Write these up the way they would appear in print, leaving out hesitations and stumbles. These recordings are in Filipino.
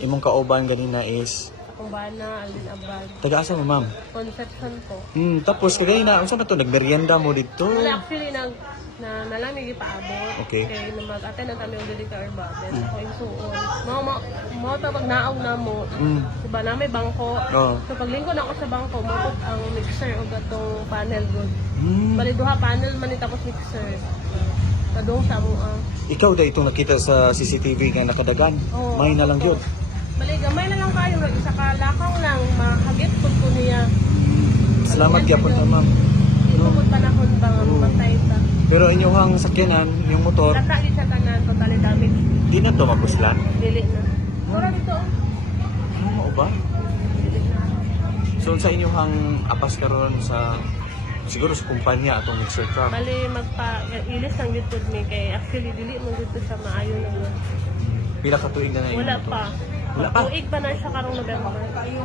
Imong kauban ganina is Akong bana, Alvin Abad. taga-asa mo, ma'am? Conception po. Tapos kagaya na, unsa ba to nagmerienda mo dito? Wala actually nalamig ipaabot. Okay. Kaya mag-attend na kami ulit ka Arbades. Ako yung suon. Mo pag naaw na mo. Diba na may bangko. Oo. So paglingkod ako sa bangko, mo ang mixer o gatong panel good. Mm. Bali duha panel man tapos mixer. Kadong sa mo Ikaw da itong nakita sa CCTV nga nakadagan. Oo. May na lang yun. Bali gamay na lang kayo. Isa ka lakaw lang. Mahagip ko niya. Salamat gyapon ta, ma'am. Itumod panahon ba nga matay ta. Pero inyong sakyanan, yung motor, Lata di sa tanan. Totally damage. di na to mapuslan. Dili na. Sura dito. Ano ba? Dili na. So sa inyong apas karon sa siguro sa kumpanya atong mixer truck. Bali ilis ng YouTube ni kay actually dili mo YouTube sa maayo na yun. Pila ka tuig na na Wala inyong pa. Wala pa. Tuig pa na siya karong November.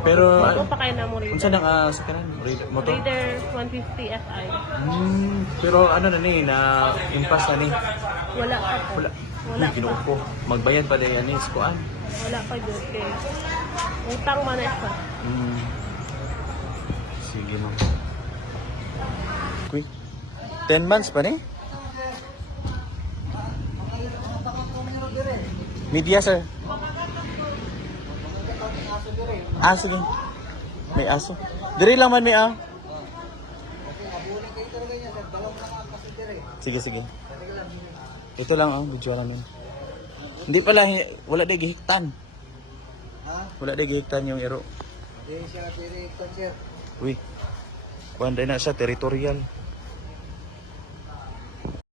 Pero Bago pa kayo na mo rin. unsa nang sakyanan? Motor? Raider 150 Fi. Pero ano na ni na impas na ni. Wala pa po. Wala. Wala Uy, ginuo pa. ko. Magbayad pa din ani sa kuan. Wala pa yun. Kay utang man na siya. Sige mo. Quick. 10 months pa ni? Media, sir. Sige. May aso. Diri lang man ni Sige, sige. Ito lang video namin. Hindi pala, wala di gihiktan. Wala di gihiktan yung iro. Uy, kuwan din na siya, territorial.